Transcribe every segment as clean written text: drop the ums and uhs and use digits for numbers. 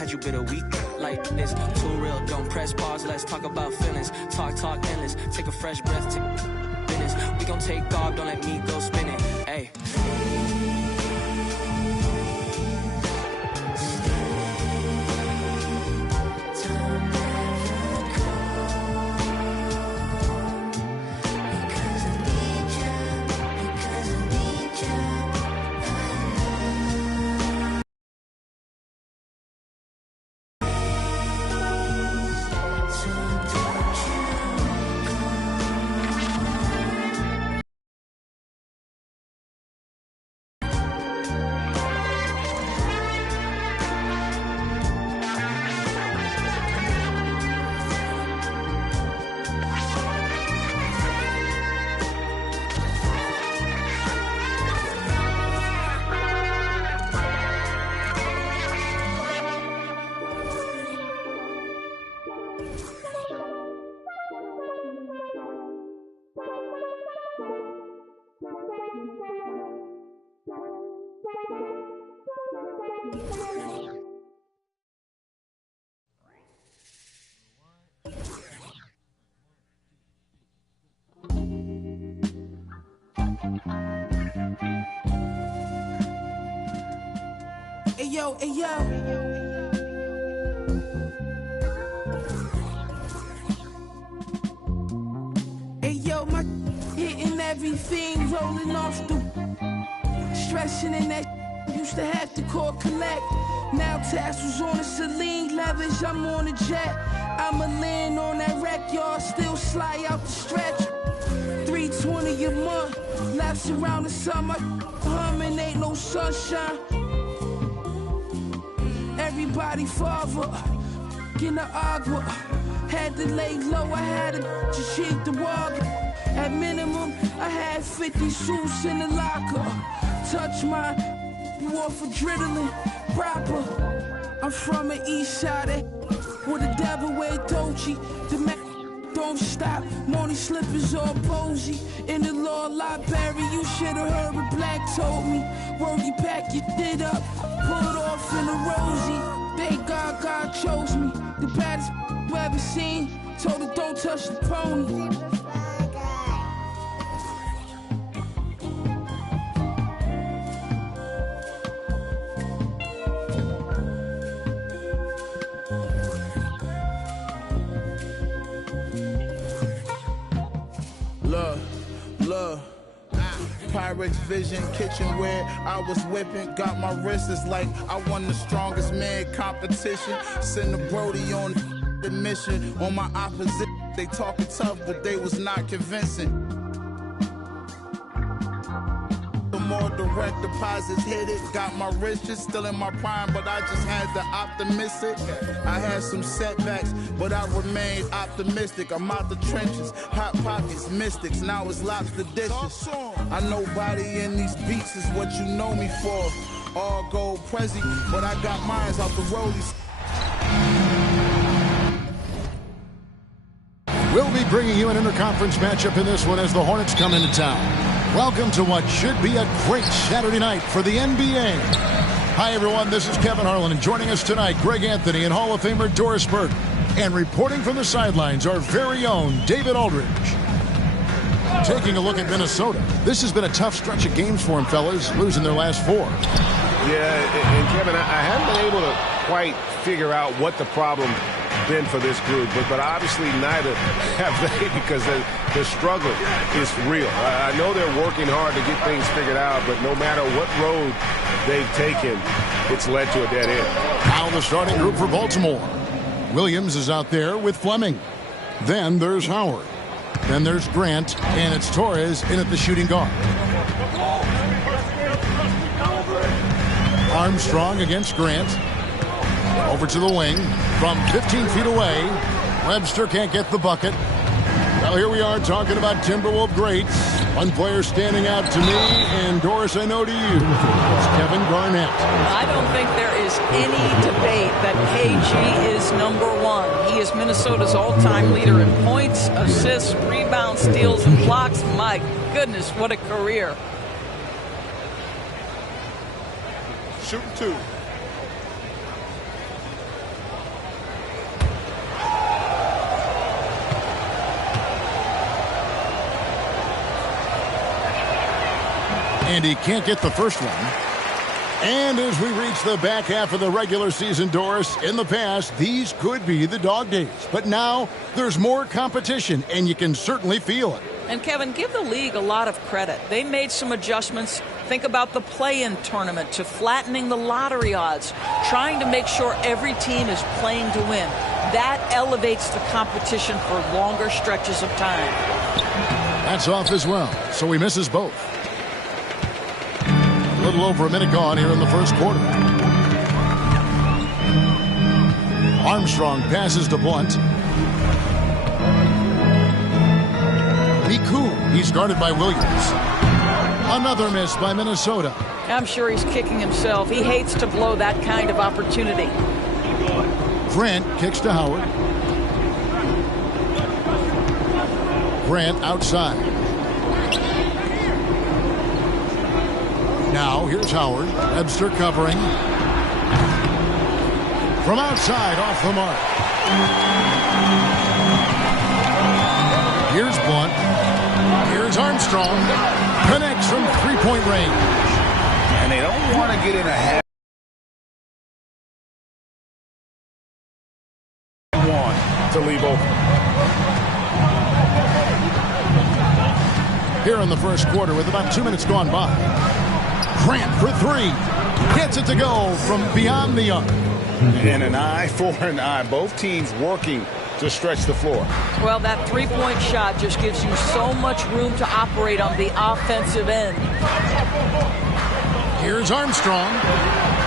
had you been a week like this? Too real, don't press pause, let's talk about feelings. Talk endless, take a fresh breath, take business. We gon' take off, don't let me go spinning. Hey. Hey yo, hey yo. Hey yo, my hitting everything, rolling off the stressing in that used to have to call collect. Now tassels on the Celine leathers, I'm on a jet. I'ma land on that wreck, y'all still slide out the stretch. 320 a month, laps around the summer, humming, ain't no sunshine. Everybody father, in the agua. Had to lay low, I had to just cheat the water. At minimum, I had 50 suits in the locker. Touch my off adrenaline, proper. I'm from the east side, where the devil wear Dolce. The man don't stop, morning slippers all posy. In the law library, you should've heard what Black told me. Word, you pack your shit up, pull it off in a rosy. Thank God God chose me, the baddest you ever seen. Told her don't touch the pony. Love, Pyrex Vision, kitchenware, I was whipping, got my wrists like I won the strongest man competition. Send the Brody on the mission, on my opposition, they talking tough, but they was not convincing. The more direct deposits hit it, got my riches still in my prime, but I just had the optimistic. I had some setbacks, but I remained optimistic. I'm out the trenches, hot pockets, mystics, now it's lobster dishes. I know body in these beats is what you know me for. All gold Prezi, but I got mines out the rollies. We'll be bringing you an interconference matchup in this one as the Hornets come into town. Welcome to what should be a great Saturday night for the NBA. Hi, everyone. This is Kevin Harlan, and joining us tonight, Greg Anthony and Hall of Famer Doris Burke. And reporting from the sidelines, our very own David Aldridge. Taking a look at Minnesota. This has been a tough stretch of games for them, fellas, losing their last 4. Yeah, and Kevin, I haven't been able to quite figure out what the problem been for this group, but obviously neither have they, because the struggle is real. I know they're working hard to get things figured out, but no matter what road they've taken, it's led to a dead end. Now the starting group for Baltimore. Williams is out there with Fleming. Then there's Howard. Then there's Grant, and it's Torres in at the shooting guard. Armstrong against Grant. Over to the wing from 15 feet away. Webster can't get the bucket. Well, here we are talking about Timberwolves greats. One player standing out to me, and Doris, I know to you, it's Kevin Garnett. I don't think there is any debate that KG is #1. He is Minnesota's all-time leader in points, assists, rebounds, steals, and blocks. My goodness, what a career. Shooting 2. And he can't get the first one. And as we reach the back half of the regular season, Doris, in the past, these could be the dog days. But now there's more competition, and you can certainly feel it. And, Kevin, give the league a lot of credit. They made some adjustments. Think about the play-in tournament to flattening the lottery odds, trying to make sure every team is playing to win. That elevates the competition for longer stretches of time. That's off as well, so he misses both. A little over a minute gone here in the first quarter. Armstrong passes to Blunt. Miku, he's guarded by Williams. Another miss by Minnesota. I'm sure he's kicking himself. He hates to blow that kind of opportunity. Grant kicks to Howard. Grant outside. Now here's Howard. Webster covering. From outside, off the mark. Here's Blunt. Here's Armstrong. Connects from three-point range. And they don't want to get in a habit. Want to leave open. Here in the first quarter with about 2 minutes gone by. Grant for three. Gets it to go from beyond the arc. And an eye for an eye. Both teams working to stretch the floor. Well, that three-point shot just gives you so much room to operate on the offensive end. Here's Armstrong.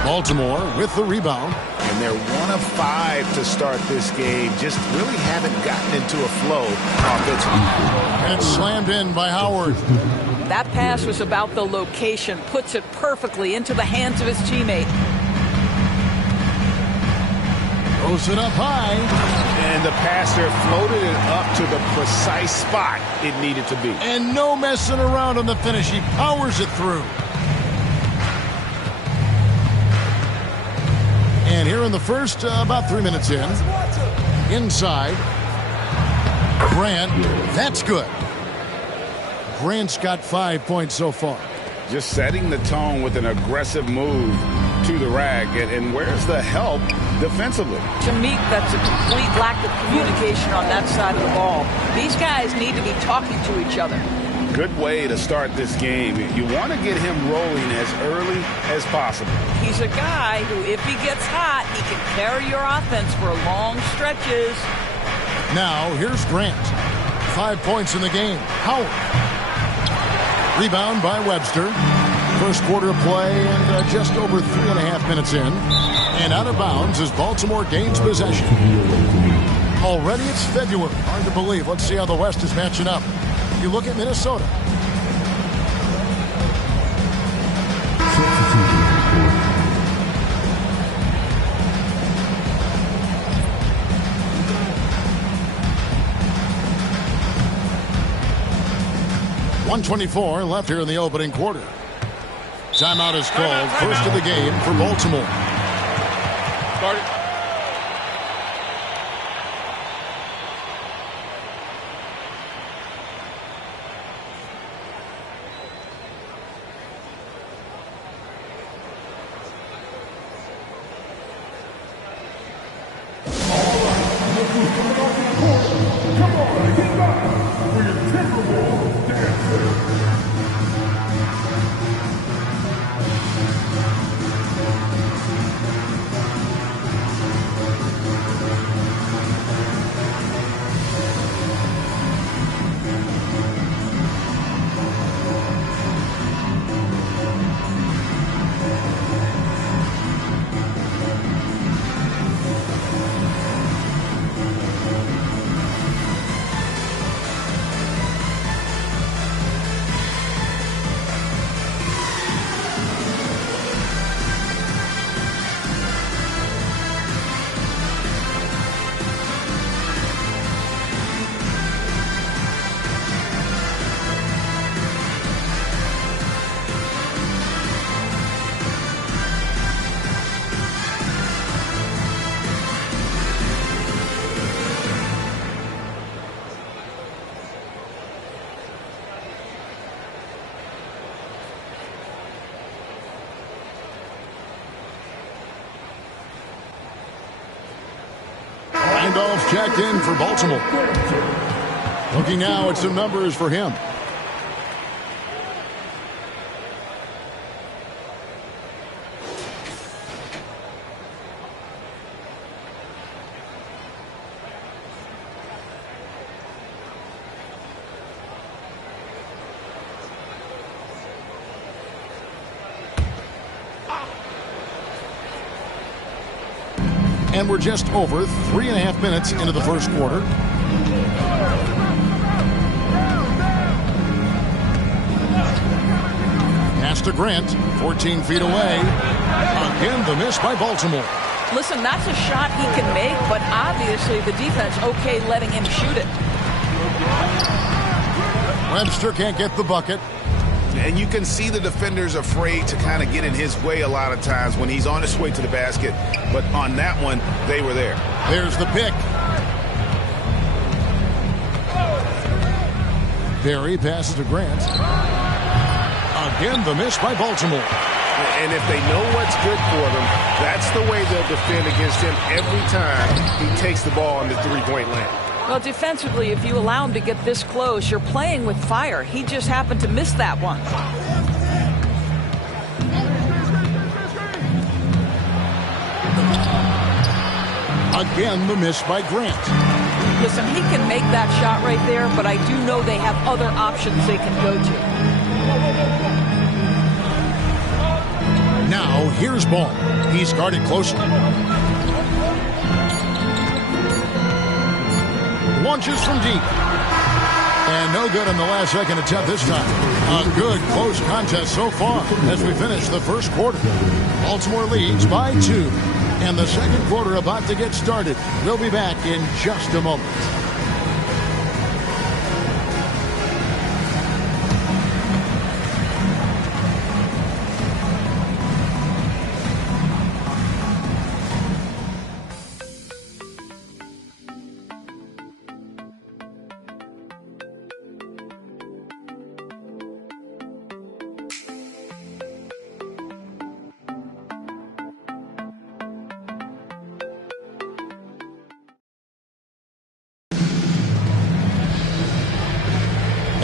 Baltimore with the rebound. And they're 1 of 5 to start this game. Just really haven't gotten into a flow offensively. And slammed in by Howard. That pass was about the location. Puts it perfectly into the hands of his teammate. Throws it up high. And the passer floated it up to the precise spot it needed to be. And no messing around on the finish. He powers it through. And here in the first, about 3 minutes in. Inside. Grant. That's good. Grant's got 5 points so far. Just setting the tone with an aggressive move to the rack. And where's the help defensively? To me, that's a complete lack of communication on that side of the ball. These guys need to be talking to each other. Good way to start this game. You want to get him rolling as early as possible. He's a guy who, if he gets hot, he can carry your offense for long stretches. Now, here's Grant. 5 points in the game. Howard. Rebound by Webster. First quarter play and just over 3.5 minutes in. And out of bounds as Baltimore gains possession. Already it's February. Hard to believe. Let's see how the West is matching up. You look at Minnesota. .124 left here in the opening quarter. Timeout is called. First of the game for Baltimore. Start it. Randolph's checked in for Baltimore. Looking now at some numbers for him. And we're just over 3.5 minutes into the first quarter. Pass to Grant, 14 feet away. Again, the miss by Baltimore. Listen, that's a shot he can make, but obviously the defense okay letting him shoot it. Webster can't get the bucket. And you can see the defenders afraid to kind of get in his way a lot of times when he's on his way to the basket. But on that one, they were there. There's the pick. Barry passes to Grant. Again, the miss by Baltimore. And if they know what's good for them, that's the way they'll defend against him every time he takes the ball in the three-point line. Well, defensively, if you allow him to get this close, you're playing with fire. He just happened to miss that one. Again, the miss by Grant. Listen, he can make that shot right there, but I do know they have other options they can go to. Now, here's Ball. He's guarded closely. Launches from deep. And no good on the last second attempt this time. A good close contest so far as we finish the first quarter. Baltimore leads by 2. And the second quarter about to get started. We'll be back in just a moment.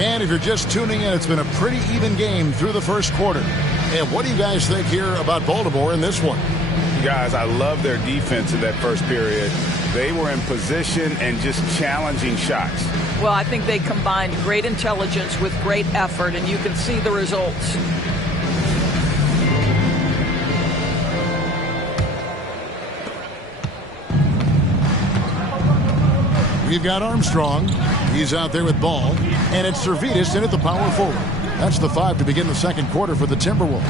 And if you're just tuning in, it's been a pretty even game through the first quarter. And what do you guys think here about Baltimore in this one? Guys, I love their defense in that first period. They were in position and just challenging shots. Well, I think they combined great intelligence with great effort, and you can see the results. We've got Armstrong. He's out there with Ball. And it's Servetus in at the power forward. That's the 5 to begin the second quarter for the Timberwolves.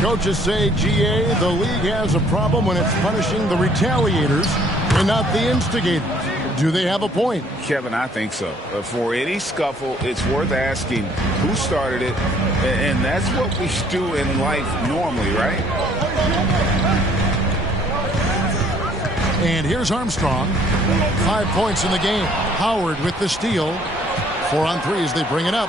Coaches say, GA, the league has a problem when it's punishing the retaliators and not the instigators. Do they have a point? Kevin, I think so. For any scuffle, it's worth asking who started it. And that's what we do in life normally, right? And here's Armstrong. 5 points in the game. Howard with the steal. 4 on 3 as they bring it up.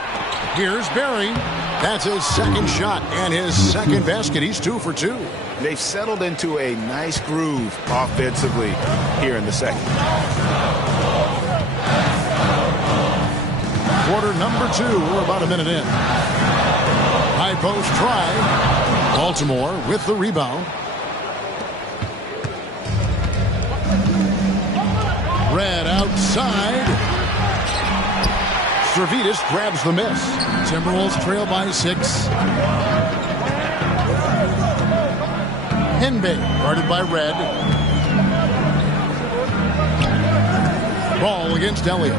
Here's Barry. That's his second shot and his second basket. He's 2 for 2. They've settled into a nice groove offensively here in the second. Quarter number 2. We're about a minute in. High post try. Baltimore with the rebound. Red outside. Servetus grabs the miss. Timberwolves trail by 6. NBA guarded by Red. Ball against Elliott.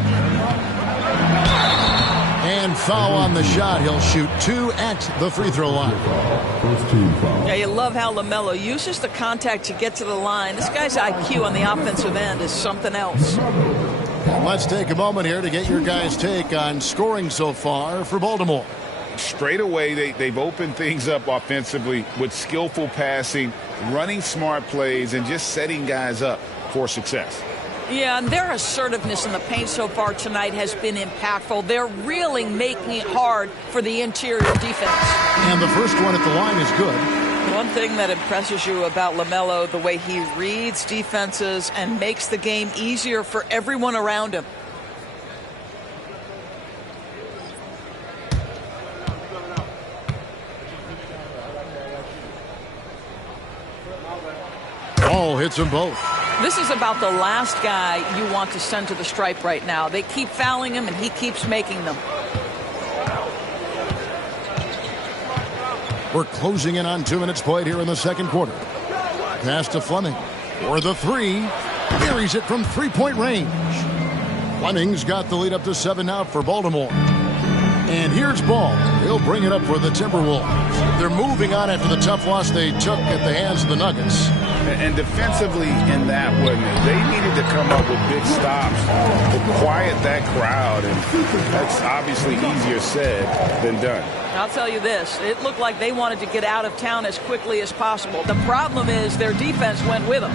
And foul on the shot. He'll shoot 2 at the free throw line. Yeah, you love how LaMelo uses the contact to get to the line. This guy's IQ on the offensive end is something else. Let's take a moment here to get your guys' take on scoring so far for Baltimore. Straight away, they've opened things up offensively with skillful passing, running smart plays, and just setting guys up for success. Yeah, and their assertiveness in the paint so far tonight has been impactful. They're really making it hard for the interior defense. And the first one at the line is good. One thing that impresses you about LaMelo, the way he reads defenses and makes the game easier for everyone around him. Ball hits them both. This is about the last guy you want to send to the stripe right now. They keep fouling him, and he keeps making them. We're closing in on 2 minutes played here in the second quarter. Pass to Fleming for the three. Buries it from three-point range. Fleming's got the lead up to 7 now for Baltimore. And here's Ball. He'll bring it up for the Timberwolves. They're moving on after the tough loss they took at the hands of the Nuggets. And defensively in that one, they needed to come up with big stops to quiet that crowd. And that's obviously easier said than done. I'll tell you this, it looked like they wanted to get out of town as quickly as possible. The problem is their defense went with them.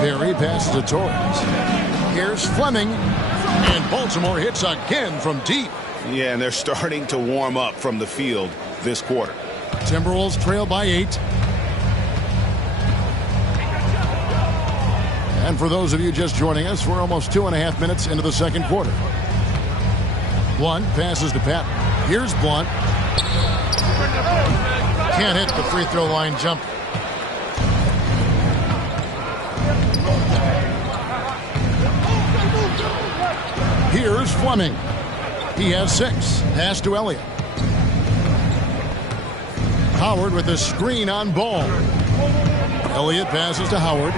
Barry passes to Torres. Here's Fleming. And Baltimore hits again from deep. Yeah, and they're starting to warm up from the field this quarter. Timberwolves trail by 8. And for those of you just joining us, we're almost 2.5 minutes into the second quarter. Blunt passes to Pat. Here's Blunt. Can't hit the free throw line jump. Here's Fleming. He has 6. Pass to Elliott. Howard with the screen on Ball. Elliott passes to Howard.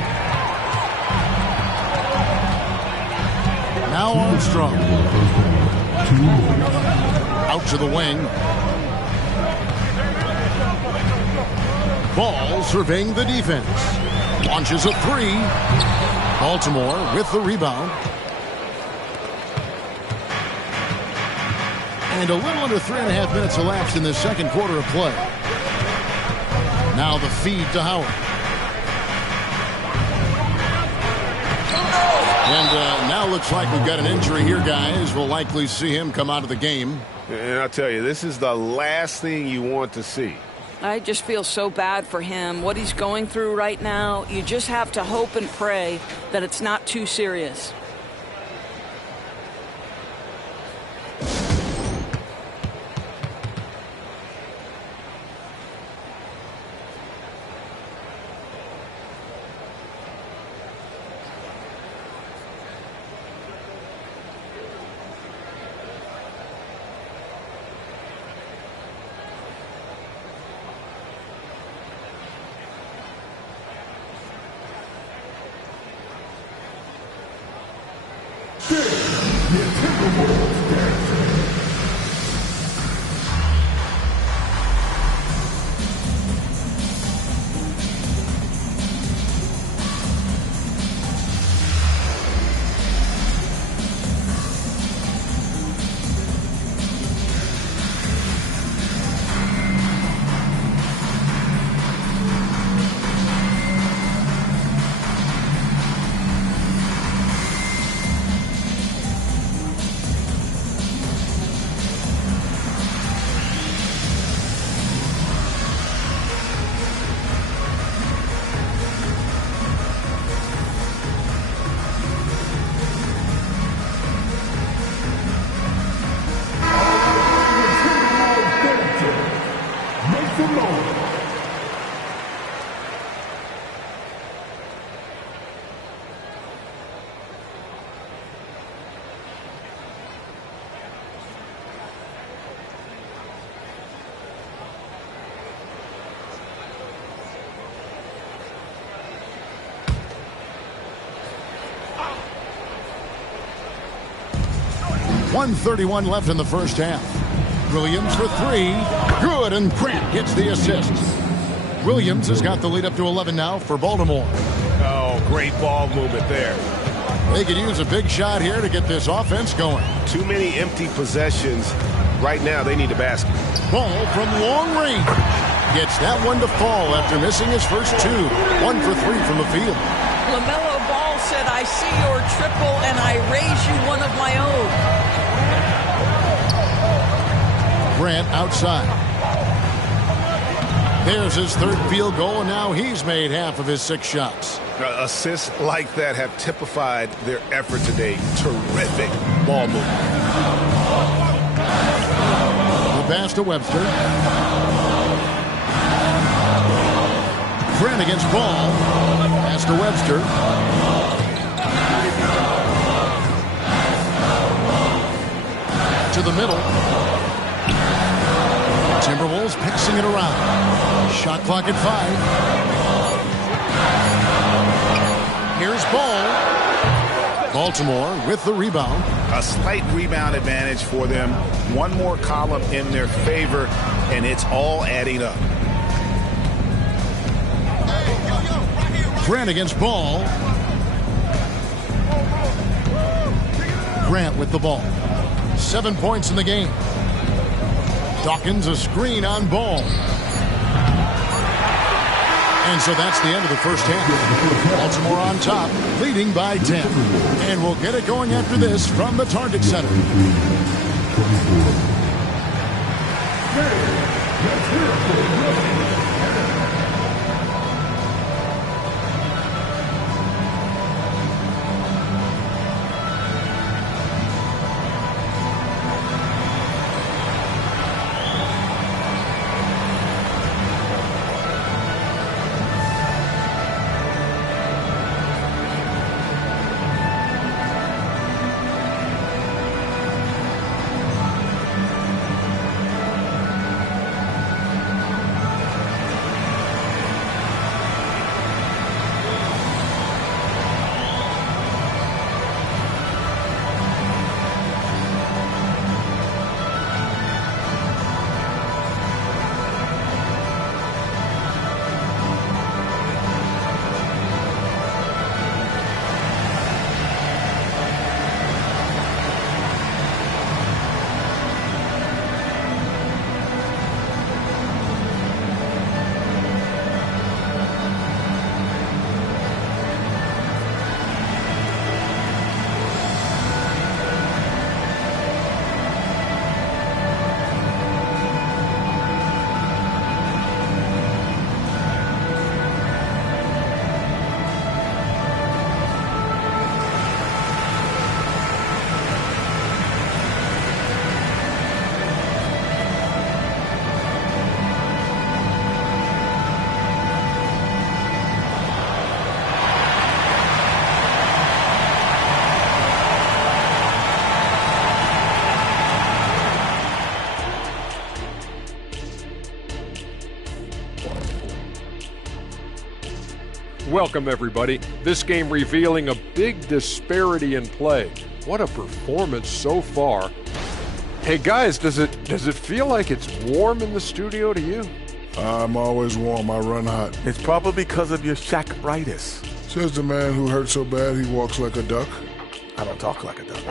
Now Armstrong. Out to the wing. Ball surveying the defense. Launches a 3. Baltimore with the rebound. And a little under 3.5 minutes elapsed in the second quarter of play. Now the feed to Howard. And now looks like we've got an injury here, guys. We'll likely see him come out of the game. And I'll tell you, this is the last thing you want to see. I just feel so bad for him. What he's going through right now, you just have to hope and pray that it's not too serious. .131 left in the first half. Williams for 3. Good, and Grant gets the assist. Williams has got the lead up to 11 now for Baltimore. Oh, great ball movement there. They could use a big shot here to get this offense going. Too many empty possessions. Right now, they need a basket. Ball from long range. Gets that one to fall after missing his first 2. 1 for 3 from the field. LaMelo Ball said, I see your triple and I raise you one of my own. Grant outside. There's his third field goal, and now he's made half of his 6 shots. Assists like that have typified their effort today. Terrific ball movement. The pass to Webster. Grant against Ball. Pass to Webster. To the middle. Timberwolves pixing it around. Shot clock at 5. Here's Ball. Baltimore with the rebound. A slight rebound advantage for them. One more column in their favor, and it's all adding up. Grant against Ball. Grant with the ball. 7 points in the game. Dawkins a screen on Ball. And so that's the end of the first half. Baltimore on top, leading by 10. And we'll get it going after this from the Target Center. Welcome, everybody. This game revealing a big disparity in play. What a performance so far. Hey, guys, does it feel like it's warm in the studio to you? I'm always warm. I run hot. It's probably because of your Shaq-ritis. Says the man who hurt so bad he walks like a duck. I don't talk like a duck.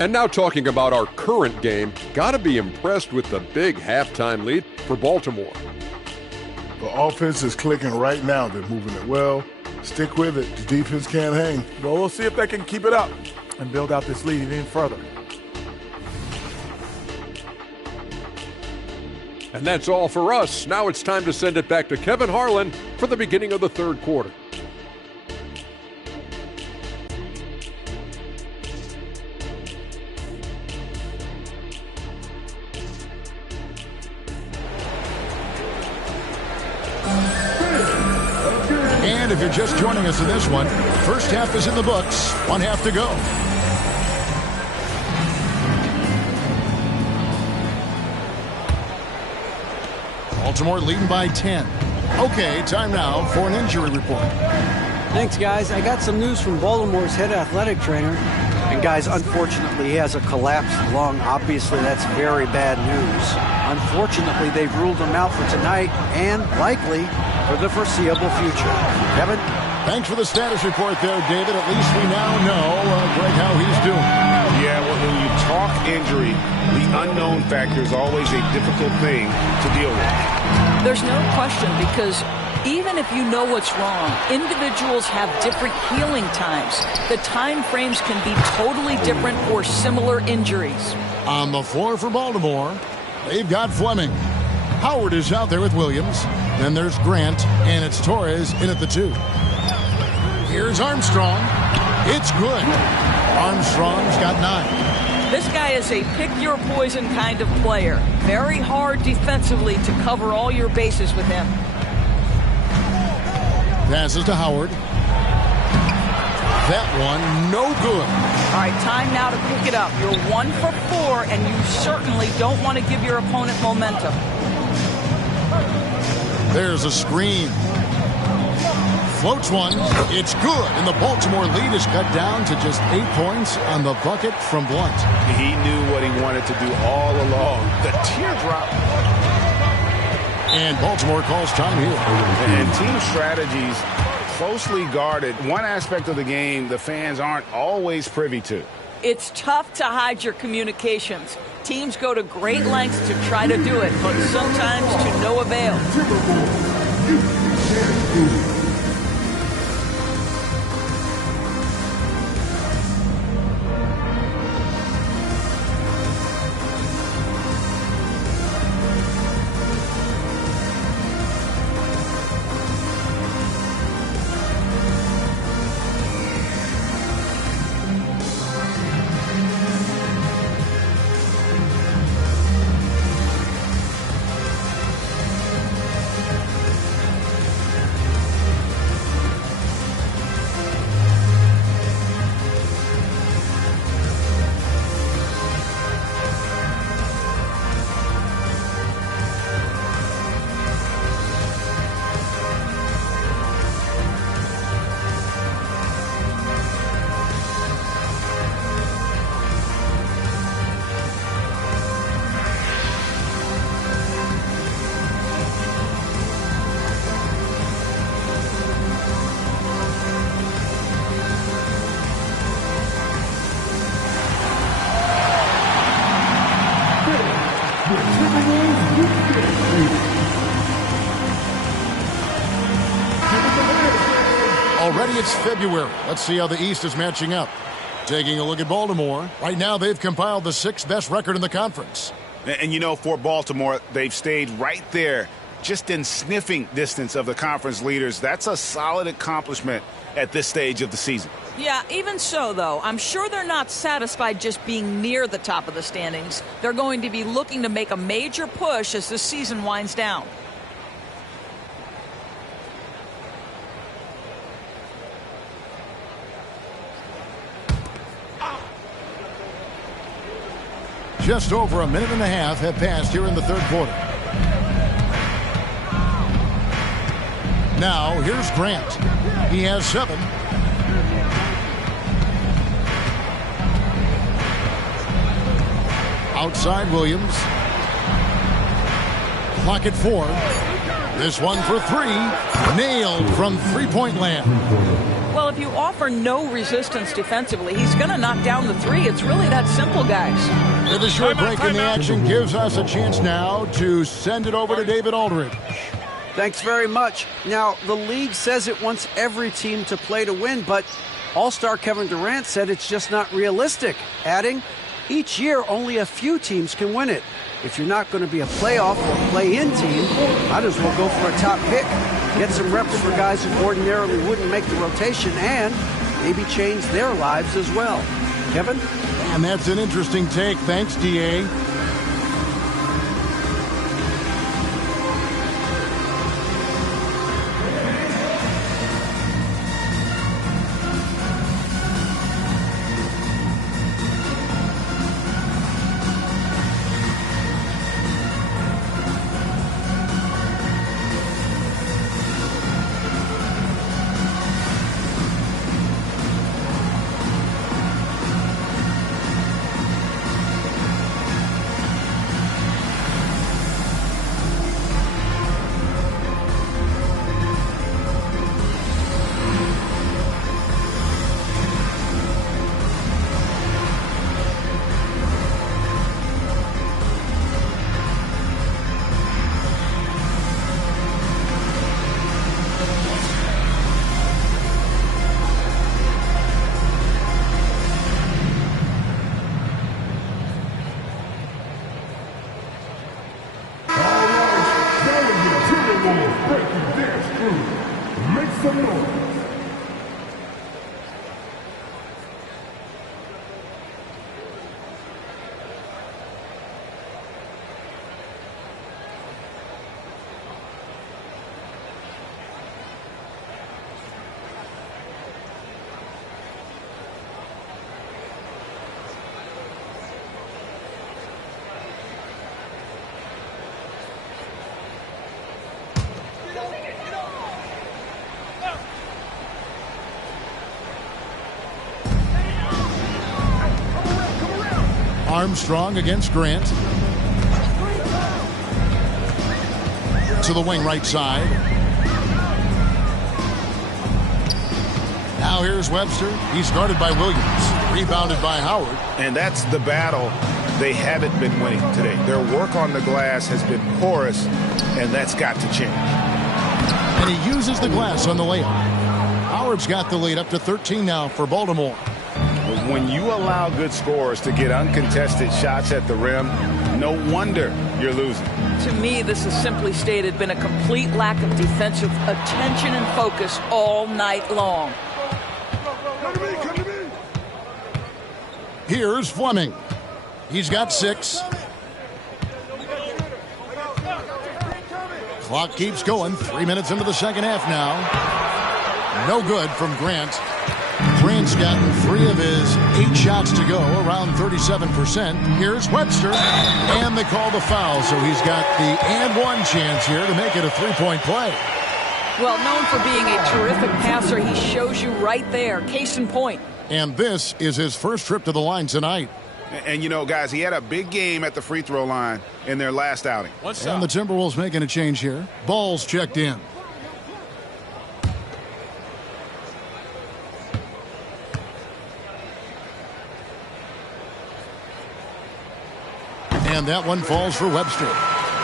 And now talking about our current game, gotta be impressed with the big halftime lead for Baltimore. The offense is clicking right now. They're moving it well. Stick with it. The defense can't hang. Well, we'll see if they can keep it up and build out this lead even further. And that's all for us. Now it's time to send it back to Kevin Harlan for the beginning of the third quarter. And if you're just joining us in this one, first half is in the books. 1 half to go. Baltimore leading by 10. Okay, time now for an injury report. Thanks, guys. I got some news from Baltimore's head athletic trainer. And, guys, unfortunately, he has a collapsed lung. Obviously, that's very bad news. Unfortunately, they've ruled him out for tonight and likely for the foreseeable future. Kevin? Thanks for the status report there, David. At least we now know, Greg, how he's doing. Yeah, well, when you talk injury, the unknown factor is always a difficult thing to deal with. There's no question, because Even if you know what's wrong, individuals have different healing times. The time frames can be totally different for similar injuries. On the floor for Baltimore, they've got Fleming. Howard is out there with Williams. Then there's Grant, and it's Torres in at the 2. Here's Armstrong. It's good. Armstrong's got 9. This guy is a pick-your-poison kind of player. Very hard defensively to cover all your bases with him. Passes to Howard. That one, no good. All right, time now to pick it up. You're 1 for 4, and you certainly don't want to give your opponent momentum. There's a screen. Floats one. It's good. And the Baltimore lead is cut down to just 8 points on the bucket from Blunt. He knew what he wanted to do all along. The teardrop. And Baltimore calls time here. And team strategies closely guarded. One aspect of the game the fans aren't always privy to. It's tough to hide your communications. Teams go to great lengths to try to do it, but sometimes to no avail. Already it's February. Let's see how the East is matching up. Taking a look at Baltimore. Right now they've compiled the 6th best record in the conference. And you know, for Baltimore, they've stayed right there, just in sniffing distance of the conference leaders. That's a solid accomplishment at this stage of the season. Yeah, even so, though, I'm sure they're not satisfied just being near the top of the standings. They're going to be looking to make a major push as the season winds down. Just over a minute and a half have passed here in the 3rd quarter. Now, here's Grant. He has 7. Outside Williams. Clock at 4. This one for 3. Nailed from three-point land. Well, if you offer no resistance defensively, he's going to knock down the 3. It's really that simple, guys. With a short break in the action gives us a chance now to send it over to David Aldridge. Thanks very much. Now, the league says it wants every team to play to win, but All-Star Kevin Durant said it's just not realistic, adding, each year only a few teams can win it. If you're not going to be a playoff or play-in team, might as well go for a top pick. Get some reps for guys who ordinarily wouldn't make the rotation and maybe change their lives as well. Kevin? And that's an interesting take. Thanks, D.A. Armstrong against Grant. To the wing right side. Now here's Webster. He's guarded by Williams. Rebounded by Howard. And that's the battle they haven't been winning today. Their work on the glass has been porous, and that's got to change. And he uses the glass on the layup. Howard's got the lead up to 13 now for Baltimore. When you allow good scorers to get uncontested shots at the rim, no wonder you're losing. To me, this has simply stated been a complete lack of defensive attention and focus all night long. Here's Fleming. He's got 6. Clock keeps going. 3 minutes into the second half now. No good from Grant. Grant's gotten 3 of his 8 shots to go, around 37%. Here's Webster, and they call the foul, so he's got the and one chance here to make it a 3-point play. Well, known for being a terrific passer, he shows you right there. Case in point. And this is his first trip to the line tonight. And, you know, guys, he had a big game at the free throw line in their last outing. And the Timberwolves making a change here. Ball's checked in. And that one falls for Webster.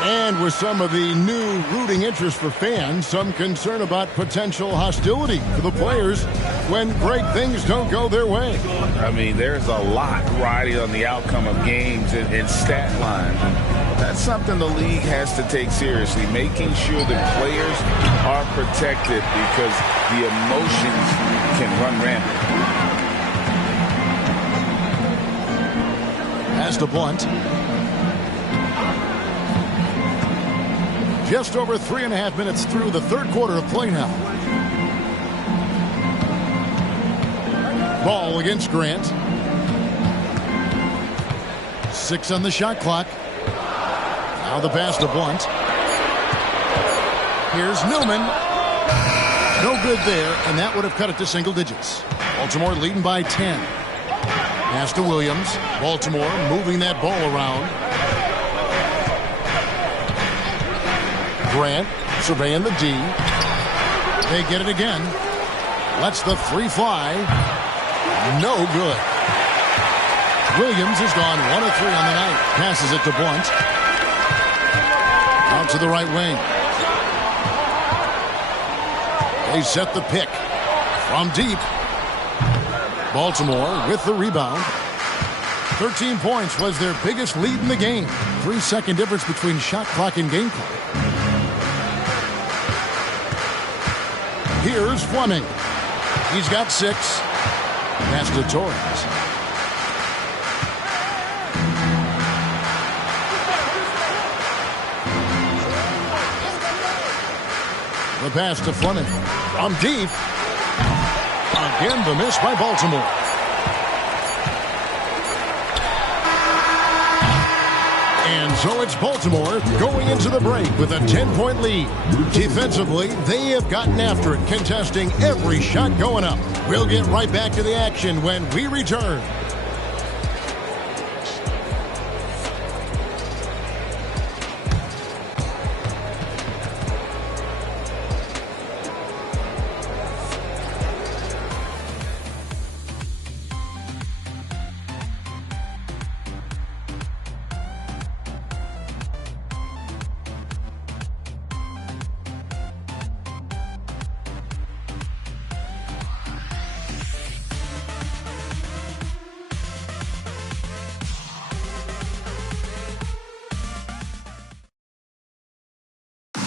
And with some of the new rooting interest for fans, some concern about potential hostility for the players when great things don't go their way. I mean, there's a lot riding on the outcome of games and stat lines. That's something the league has to take seriously, making sure that players are protected because the emotions can run rampant. Pass to Blunt. Just over 3.5 minutes through the third quarter of play now. Ball against Grant. 6 on the shot clock. Now the pass to Blunt. Here's Newman. No good there, and that would have cut it to single digits. Baltimore leading by 10. Pass to Williams. Baltimore moving that ball around. Grant surveying the D. They get it again. Lets the 3 fly. No good. Williams has gone 1 of 3 on the night. Passes it to Blunt. Out to the right wing. They set the pick. From deep. Baltimore with the rebound. 13 points was their biggest lead in the game. 3-second difference between shot clock and game clock. Here's Fleming. He's got 6. Pass to Torres. The pass to Fleming. From deep. Again, the miss by Baltimore. And so it's Baltimore going into the break with a 10-point lead. Defensively, they have gotten after it, contesting every shot going up. We'll get right back to the action when we return.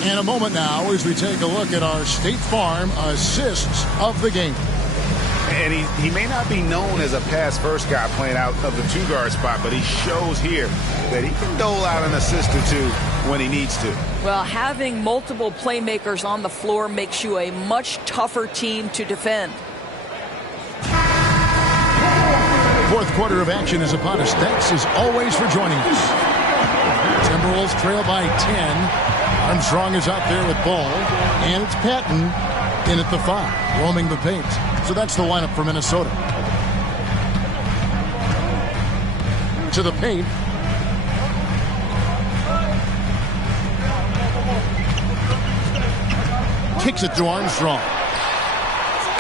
In a moment now as we take a look at our State Farm assists of the game. And he may not be known as a pass-first guy playing out of the 2-guard spot, but he shows here that he can dole out an assist or 2 when he needs to. Well, having multiple playmakers on the floor makes you a much tougher team to defend. Fourth quarter of action is upon us. Thanks as always for joining us. Timberwolves trail by 10. Armstrong is out there with ball, and it's Patton in at the 5, roaming the paint. So that's the lineup for Minnesota. to the paint. Kicks it to Armstrong.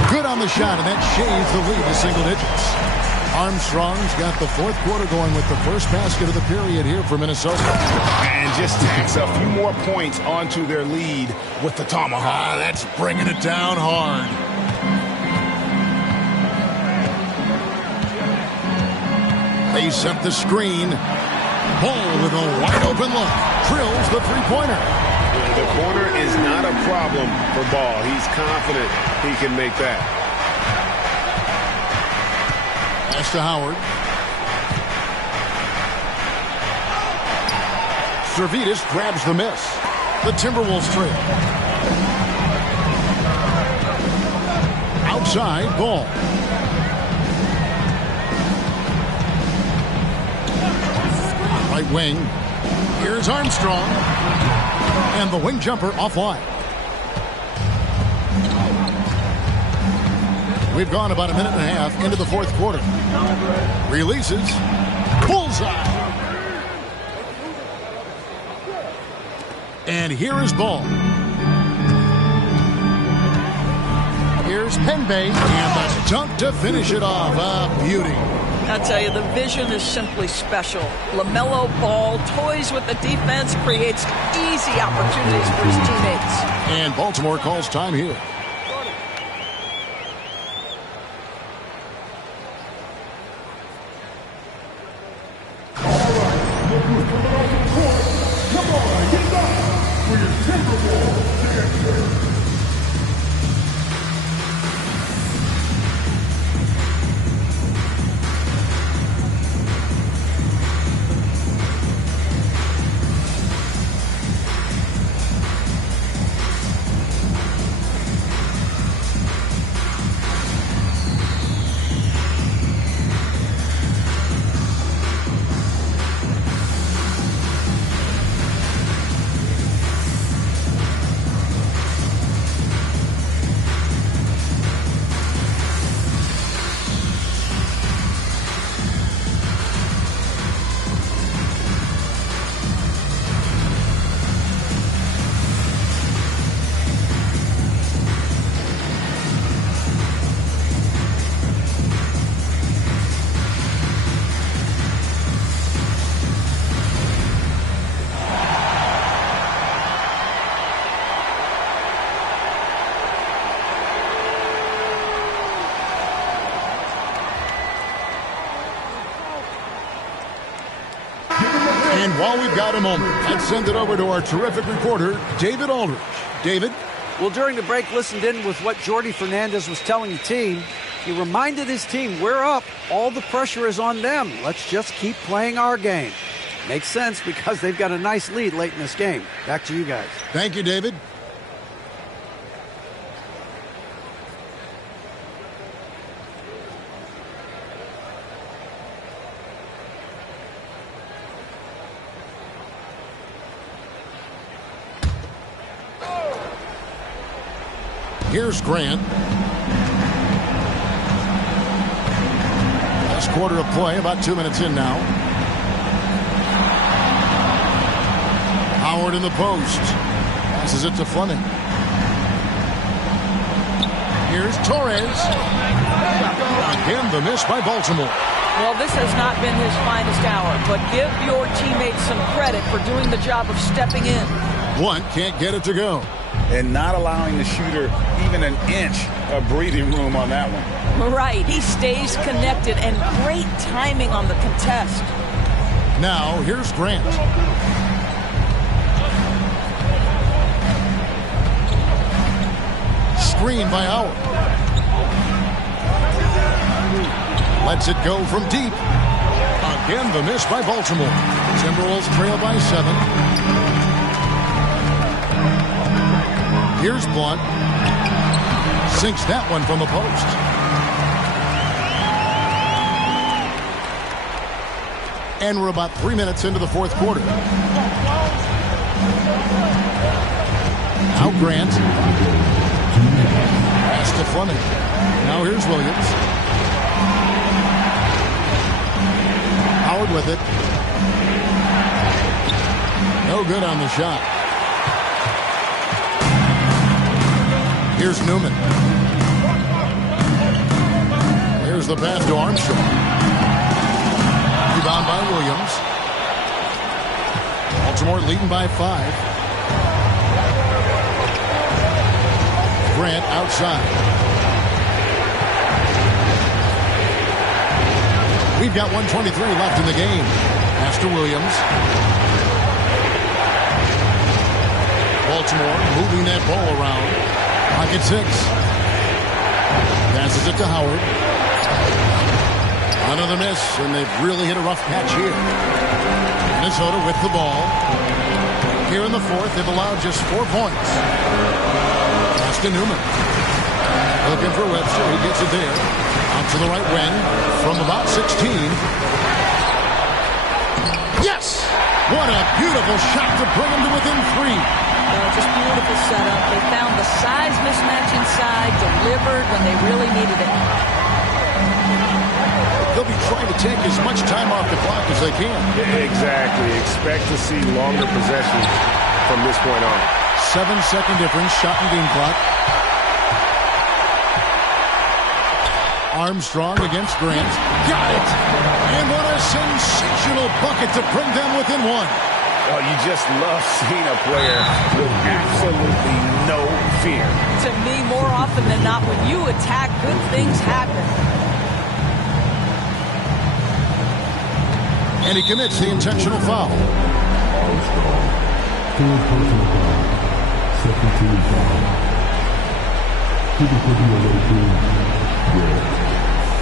Good on the shot, and that shaves the lead to single digits. Armstrong's got the fourth quarter going with the first basket of the period here for Minnesota. And just tacks a few more points onto their lead with the tomahawk. That's bringing it down hard. They set the screen. Ball with a wide open look. Drills the three-pointer. The corner is not a problem for Ball. He's confident he can make that. Pass to Howard. Servetus grabs the miss. The Timberwolves trail. Outside, Ball. Right wing. Here's Armstrong. And the wing jumper offline. We've gone about a minute and a half into the fourth quarter. Releases. Bullseye. And here is Ball. Here's Penbay. And the dunk to finish it off. A beauty. I tell you, the vision is simply special. LaMelo Ball toys with the defense, creates easy opportunities for his teammates. And Baltimore calls time here. And while we've got a moment, let's send it over to our terrific reporter, David Aldridge. David? Well, during the break, listened in with what Jordi Fernandez was telling the team. He reminded his team, we're up. All the pressure is on them. Let's just keep playing our game. Makes sense because they've got a nice lead late in this game. Back to you guys. Thank you, David. Here's Grant. Last quarter of play, about 2 minutes in now. Howard in the post. Passes it to Fleming. Here's Torres. Again, the miss by Baltimore. Well, this has not been his finest hour, but give your teammates some credit for doing the job of stepping in. One can't get it to go. And not allowing the shooter even an inch of breathing room on that one. Right. He stays connected, and great timing on the contest. Now, here's Grant. Screen by Howard. Lets it go from deep. Again, the miss by Baltimore. Timberwolves trail by 7. Here's Blunt. Sinks that one from the post. And we're about 3 minutes into the fourth quarter. Now Grant. Pass to Fleming. Now here's Williams. Howard with it. No good on the shot. Here's Newman. Here's the pass to Armstrong. Rebound by Williams. Baltimore leading by 5. Grant outside. We've got 1:23 left in the game. Pass to Williams. Baltimore moving that ball around. Pocket 6. Passes it to Howard. Another miss, and they've really hit a rough patch here. Minnesota with the ball. Here in the fourth, they've allowed just 4 points. Pass to Newman. Looking for Webster. He gets it there. Out to the right wing from about 16. Yes! What a beautiful shot to bring him to within 3. Just beautiful setup. They found the size mismatch inside, delivered when they really needed it. They'll be trying to take as much time off the clock as they can. Exactly. Expect to see longer possessions from this point on. 7-second difference, shot and game clock. Armstrong against Grant. Got it! And what a sensational bucket to bring them within 1. Oh, you just love seeing a player with absolutely no fear. To me, more often than not, when you attack, good things happen. And he commits the intentional foul. Second team foul.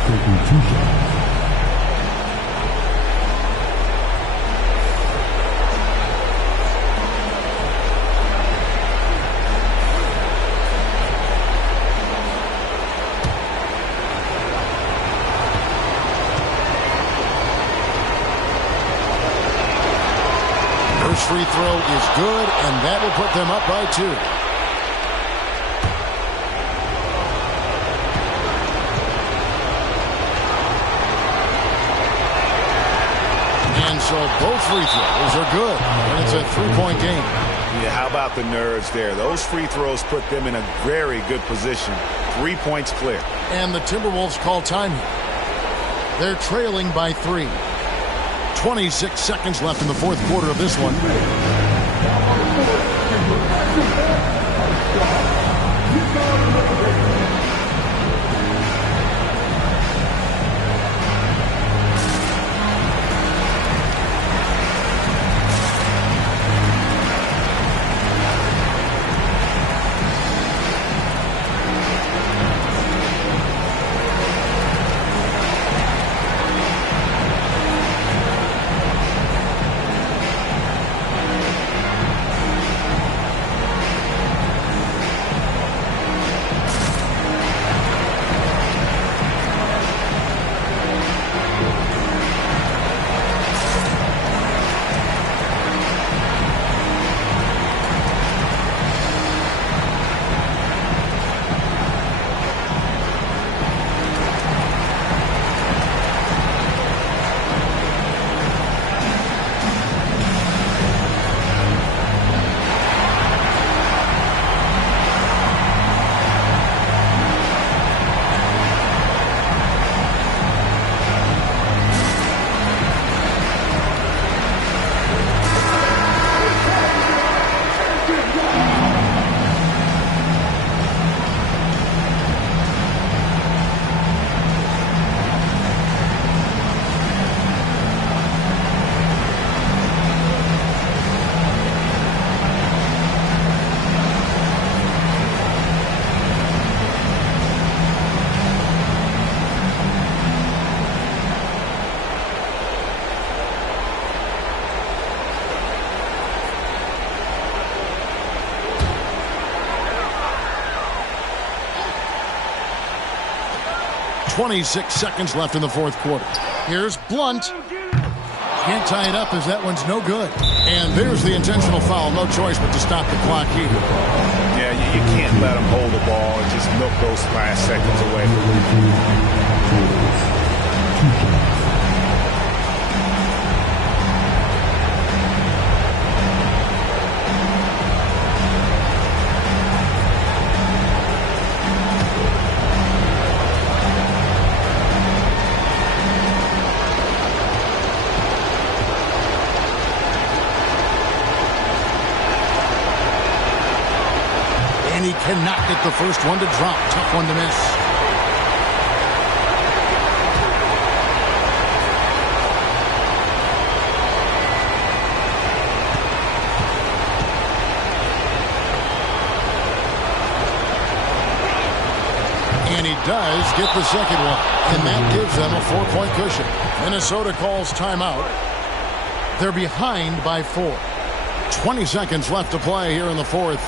Taking 2 shots. First free throw is good, and that will put them up by 2. And so both free throws are good, and it's a 3-point game. Yeah, how about the nerves there? Those free throws put them in a very good position. 3 points clear. And the Timberwolves call time here. They're trailing by 3. 26 seconds left in the fourth quarter of this one. .26 seconds left in the fourth quarter. Here's Blunt. Can't tie it up as that one's no good. And there's the intentional foul. No choice but to stop the clock here. Yeah, you can't let them hold the ball and just milk those last seconds away. And he cannot get the first one to drop. Tough one to miss. And he does get the second one. And that gives them a 4-point cushion. Minnesota calls timeout. They're behind by 4. 20 seconds left to play here in the fourth.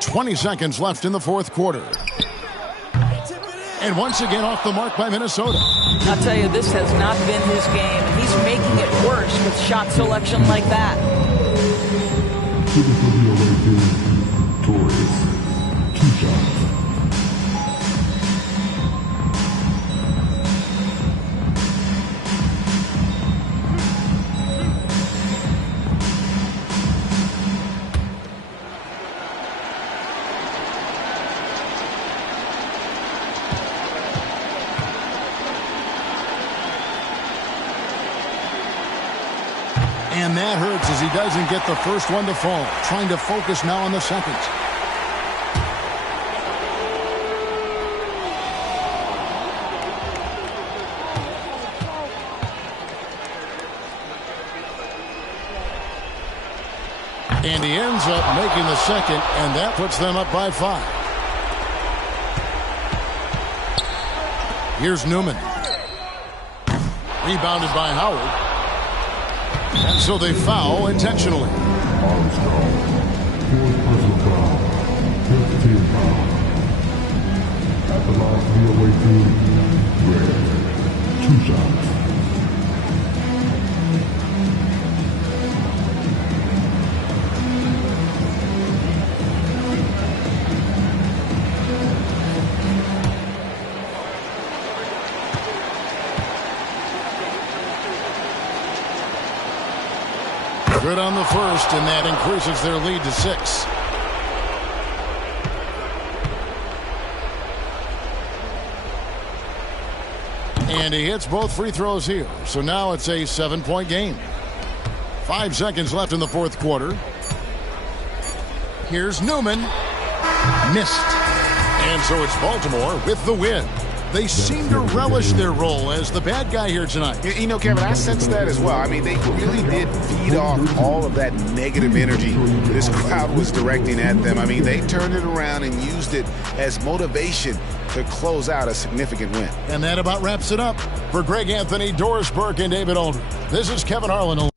Twenty seconds left in the fourth quarter. And once again off the mark by Minnesota. I'll tell you, this has not been his game. He's making it worse with shot selection like that. Torres, 2 shots. And that hurts as he doesn't get the first one to fall. Trying to focus now on the second. And he ends up making the second, and that puts them up by 5. Here's Newman. Rebounded by Howard. And so they foul intentionally. Armstrong, 4th personal foul, 5th team foul. At the line to be away to Red, 2 shots. Good on the first, and that increases their lead to 6. And he hits both free throws here. So now it's a 7-point game. 5 seconds left in the fourth quarter. Here's Newman. Missed. And so it's Baltimore with the win. They seem to relish their role as the bad guy here tonight. You know, Kevin, I sense that as well. I mean, they really did feed off all of that negative energy this crowd was directing at them. I mean, they turned it around and used it as motivation to close out a significant win. And that about wraps it up. For Greg Anthony, Doris Burke, and David Aldridge, this is Kevin Harlan.